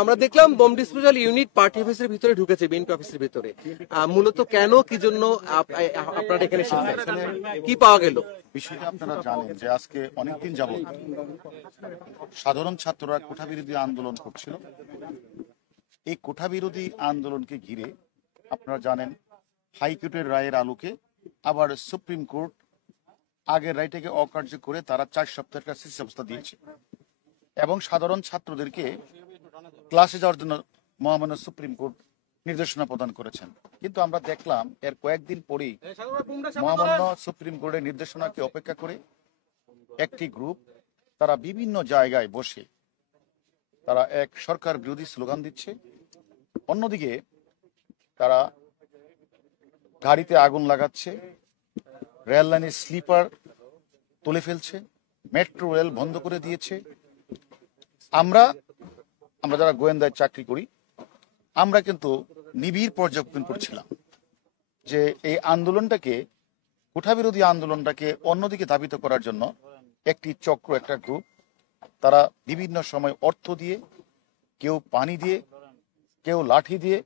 আমরা দেখলাম bomb disposal unit party অফিসের ভিতরে ঢুকেছে, বিএনপি অফিসের ভিতরে। মূলত কেন, কি জন্য আপনারা এখানে এসেছেন, কি পাওয়া গেল? বিষয়টা আপনারা জানেন যে আজকে অনেকদিন যাবত সাধারণ ছাত্ররা কোঠা বিরোধী আন্দোলন করছিল। এই কোঠা বিরোধী আন্দোলনকে ঘিরে আপনারা জানেন হাইকোর্টের রায়ের আলোকে আবার সুপ্রিম কোর্ট আগের রায়টাকে অকার্য করে তারা 4 সপ্তাহের কাছে ব্যবস্থা দিয়েছে এবং সাধারণ ছাত্রদেরকে ক্লাসে যাওয়ার জন্য মহামান্য সুপ্রিম কোর্ট নির্দেশনা প্রদান করেছেন। কিন্তু আমরা দেখলাম এর কয়েকদিন পরেই মহামান্য সুপ্রিম কোর্টের নির্দেশনাকে অপেক্ষা করে একটি গ্রুপ তারা বিভিন্ন জায়গায় বসে তারা এক সরকার বিরোধী স্লোগান দিচ্ছে। অন্যদিকে তারা গাড়িতে আগুন লাগাচ্ছে, রেল লাইনের স্লিপার তুলে ফেলছে, মেট্রো রেল বন্ধ করে দিয়েছে। আমরা যারা গোয়েন্দায় চাকরি করি আমরা কিন্তু নিবিড় পর্যবেক্ষণ করছিলাম যে এই আন্দোলনটাকে, কোঠা বিরোধী আন্দোলনটাকে অন্যদিকে ধাবিত করার জন্য একটি চক্র, একটা গ্রুপ তারা বিভিন্ন সময় অর্থ দিয়ে, কেউ পানি দিয়ে, কেউ লাঠি দিয়ে,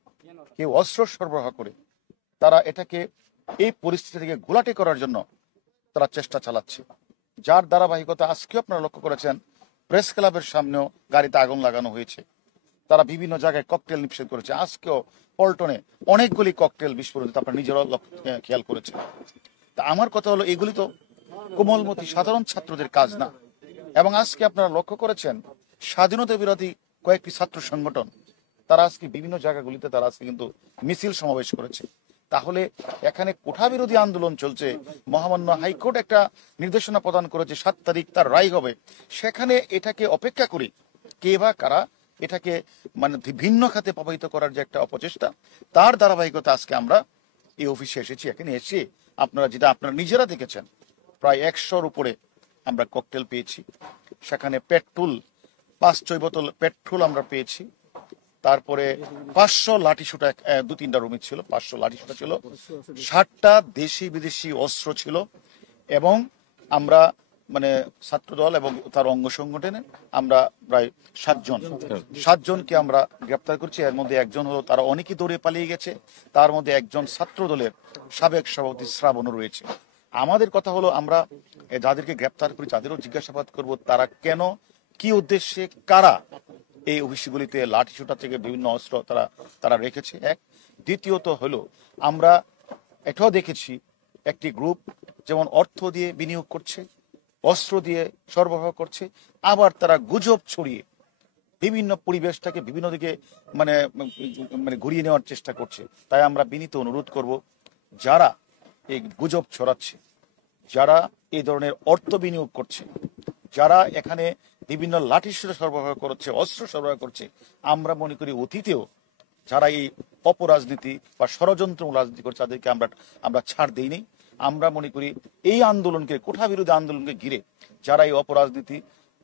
কেউ অস্ত্র সরবরাহ করে তারা এটাকে এই পরিস্থিতি থেকে ঘোলাটে করার জন্য তারা চেষ্টা চালাচ্ছে। যার ধারাবাহিকতা আজকেও আপনারা লক্ষ্য করেছেন প্রেস ক্লাবের সামনেও গাড়িতে আগুন লাগানো হয়েছে। তারা বিভিন্ন জায়গায় ককটেল নিক্ষেপ করেছে। আজকেও পল্টনে অনেকগুলি ককটেল বিস্ফোরণ আপনারা নিজেরাও খেয়াল করেছেন। তা আমার কথা হলো এগুলি তো কোমলমতি সাধারণ ছাত্রদের কাজ না। এবং আজকে আপনারা লক্ষ্য করেছেন স্বাধীনতা বিরোধী কয়েকটি ছাত্র সংগঠন তারা আজকে বিভিন্ন জায়গাগুলিতে তারা আজকে কিন্তু মিছিল সমাবেশ করেছে। তাহলে এখানে কোঠা বিরোধী আন্দোলন চলছে, মহামান্য হাইকোর্ট একটা নির্দেশনা প্রদান করেছে 7 তারিখ তার রায় হবে, সেখানে এটাকে অপেক্ষা করি কে বা কারা এটাকে মানে ভিন্ন খাতে প্রবাহিত করার যে একটা অপচেষ্টা, তার ধারাবাহিকতা আজকে আমরা এই অফিসে এসেছি। এখানে এসে আপনারা নিজেরা দেখেছেন প্রায় 100-র উপরে আমরা ককটেল পেয়েছি, সেখানে পেট্রোল 5-6 বোতল পেট্রোল আমরা পেয়েছি, তারপরে 500 লাঠিসোঁটা 2-3টা রুমে ছিল, 500 লাঠিসোঁটা ছিল, 60টা দেশি বিদেশি অস্ত্র ছিল। এবং আমরা মানে ছাত্রদল এবং তার অঙ্গ সংগঠনে আমরা প্রায় 7 জনকে আমরা গ্রেপ্তার করছি। এর মধ্যে একজন হলো, তারা অনেকেই দৌড়ে পালিয়ে গেছে, তার মধ্যে একজন ছাত্রদলের সাবেক সভাপতি শ্রাবণও রয়েছে। আমাদের কথা হলো আমরা যাদেরকে গ্রেপ্তার করি তাদেরও জিজ্ঞাসাবাদ করব তারা কেন, কি উদ্দেশ্যে, কারা এই অফিসগুলিতে লাঠিসোঁটা থেকে বিভিন্ন অস্ত্র তারা রেখেছে। এক, দ্বিতীয়ত হলো আমরা এটাও দেখেছি একটি গ্রুপ যেমন অর্থ দিয়ে বিনিয়োগ করছে, অস্ত্র দিয়ে সরবরাহ করছে, আবার তারা গুজব ছড়িয়ে বিভিন্ন পরিবেশটাকে বিভিন্ন দিকে মানে ঘুরিয়ে নেওয়ার চেষ্টা করছে। তাই আমরা বিনীত অনুরোধ করব যারা এই গুজব ছড়াচ্ছে, যারা এই ধরনের অর্থ বিনিয়োগ করছে, যারা এখানে বিভিন্ন লাঠিসোঁটা সরবরাহ করছে, অস্ত্র সরবরাহ করছে, আমরা মনে করি অতীতেও যারা এই অপরাজনীতি বা ষড়যন্ত্র রাজনীতি করছে তাদেরকে আমরা ছাড় দিইনি। আমরা মনে করি এই আন্দোলনকে, কোঠা বিরোধী আন্দোলনকে ঘিরে যারা এই অপরাজনীতি,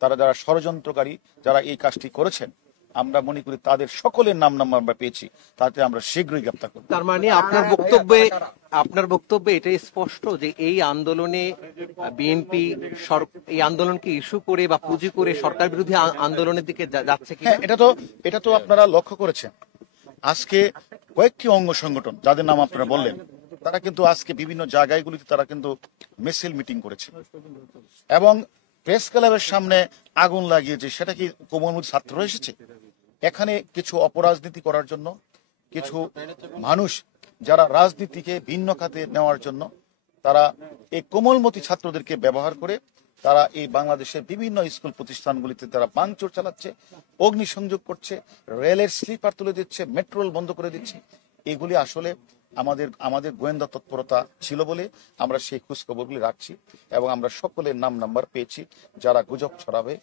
যারা ষড়যন্ত্রকারী, যারা এই কাজটি করেছেন, আমরা মনে করি তাদের সকলের নাম আমরা পেয়েছি, তাতে আমরা শীঘ্রই গ্রেপ্তার করব। তার মানে আপনার বক্তব্যে এটাই স্পষ্ট যে এই আন্দোলনে বিএনপি এই আন্দোলনকে ইস্যু করে বা পুঁজি করে সরকার বিরোধী আন্দোলনের দিকে যাচ্ছে কি? এটা তো আপনারা লক্ষ্য করেছেন আজকে কয়েকটি অঙ্গ সংগঠন যাদের নাম আপনারা বললেন তারা কিন্তু আজকে বিভিন্ন জায়গাগুলিতে তারা কিন্তু মিছিল মিটিং করেছে এবং প্রেস ক্লাবের সামনে আগুন লাগিয়েছে। সেটা কি কোমলমতি ছাত্ররা এসেছে? এখানে কিছু অপরাজনীতি করার জন্য, কিছু মানুষ যারা রাজনীতিকে ভিন্ন খাতে নেওয়ার জন্য তারা এই কোমলমতি ছাত্রদেরকে ব্যবহার করে তারা এই বাংলাদেশের বিভিন্ন স্কুল প্রতিষ্ঠানগুলিতে তারা ভাঙচুর চালাচ্ছে, অগ্নিসংযোগ করছে, রেলের স্লিপার তুলে দিচ্ছে, মেট্রো রেল বন্ধ করে দিচ্ছে। এগুলি আসলে আমাদের গোয়েন্দা তৎপরতা ছিল বলে আমরা সেই খোঁজখবরগুলি রাখছি এবং আমরা সকলের নাম্বার পেয়েছি যারা গুজব ছড়াবে,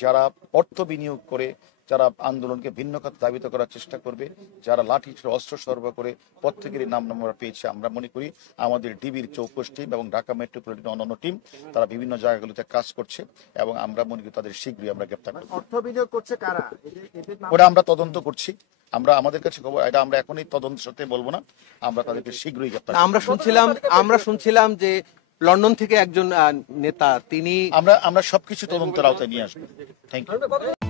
যারা অর্থ বিনিয়োগ করে, যারা আন্দোলনকে ভিন্ন খাতে ধাবিত করার চেষ্টা করবে, যারা লাঠি অস্ত্র সরবরাহ করে, প্রত্যেকেরই নাম্বার পেয়েছে। আমরা মনে করি আমাদের ডিবির 24 টিম এবং ঢাকা মেট্রোপলিটন অন্যান্য টিম তারা বিভিন্ন জায়গাগুলিতে কাজ করছে এবং আমরা মনে করি তাদের শীঘ্রই আমরা গ্রেপ্তার করব। অর্থ বিনিয়োগ করছে কারা ওটা আমরা তদন্ত করছি। আমাদের কাছে খবর, এটা আমরা এখনই তদন্তের সাথে বলবো না, আমরা তাদেরকে শীঘ্রই গ্রেপ্তার করব। আমরা শুনছিলাম যে লন্ডন থেকে একজন নেতা তিনি, আমরা সবকিছু তদন্তের আওতায় নিয়ে আসবো। Thank you.